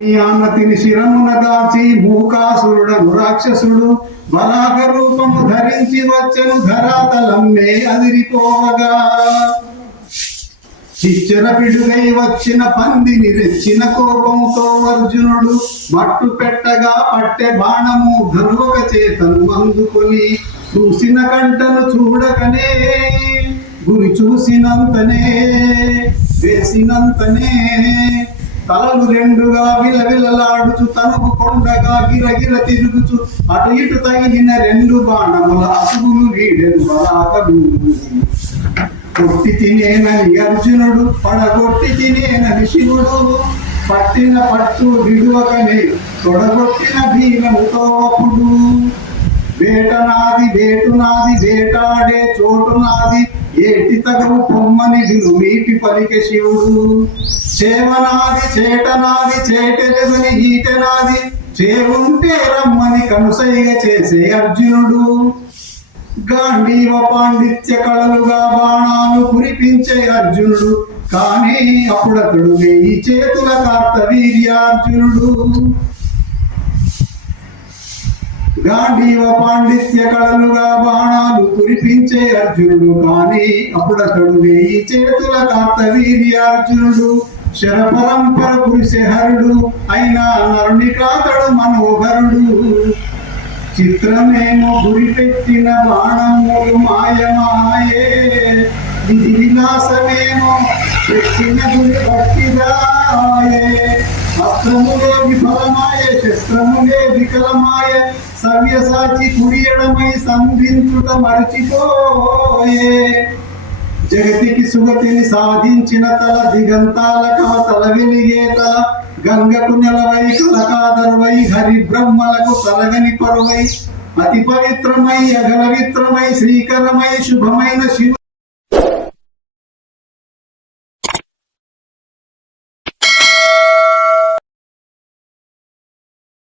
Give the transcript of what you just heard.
ఆనతిని శిరమున దాల్చి మూకాసురుడను రాక్షసుడు బలాక రూపము ధరించి వచ్చెను ధరాతలమ్మే అదిరిపోవగా చిచ్చర పిడుగై వచ్చిన పందిని రెచ్చిన కోపంతో అర్జునుడు మట్టు పెట్టగా పట్టె బాణము ధనువక చేతను అందుకొని చూసిన కంటను చూడకనే గురి చూసినంతనే వేసినంతనే తలలు రెండుగా విలవిలలాడుచు తనుకు కొండగా గిరగిర తిరుగుచు అటు ఇటు తగిలిన రెండు బాణముల అసుగులు వీడెను బలాకడు కొట్టి తినేనని అర్జునుడు పడగొట్టి తినేనని శివుడు పట్టిన పట్టు విడువకనే తొడగొట్టిన భీమముతో అప్పుడు వేటనాది వేటునాది వేటాడే చోటు నాది ఏటి తగవు పొమ్మని విను మీటి పలికె శివుడు చేవనాది చేటనాది చేటెరదని ఈటెనాది చేవుంటే రమ్మని కనుసైగ చేసే అర్జునుడు గాంధీవ పాండిత్య కళలుగా బాణాలు కురిపించే అర్జునుడు కానీ అప్పుడతడు ఈ చేతుల కార్తవీర్యార్జునుడు గాంధీవ పాండిత్య కళలుగా బాణాలు కురిపించే అర్జునుడు కానీ అప్పుడతడు ఈ చేతుల కార్తవీర్యార్జునుడు శరపరంపర పురుషహరుడు అయినా నరుని కాతడు మనోహరుడు చిత్రమేమో గురి పెట్టిన బాణములు మాయమాయే విధి విలాసమేమో పెట్టిన గురి భక్తిదాయే అస్త్రములే విఫలమాయ శస్త్రములే వికలమాయ సవ్యసాచి కుడియడమై సంధించుట మరచిపోయే జగతికి సుగతిని సాధించిన తల దిగంతాల కవతల వెలిగే తల గంగకు నెలవై కలకాదరువై హరి బ్రహ్మలకు కలగని పరువై అతి పవిత్రమై అగలవిత్రమై శ్రీకరమై శుభమైన శివ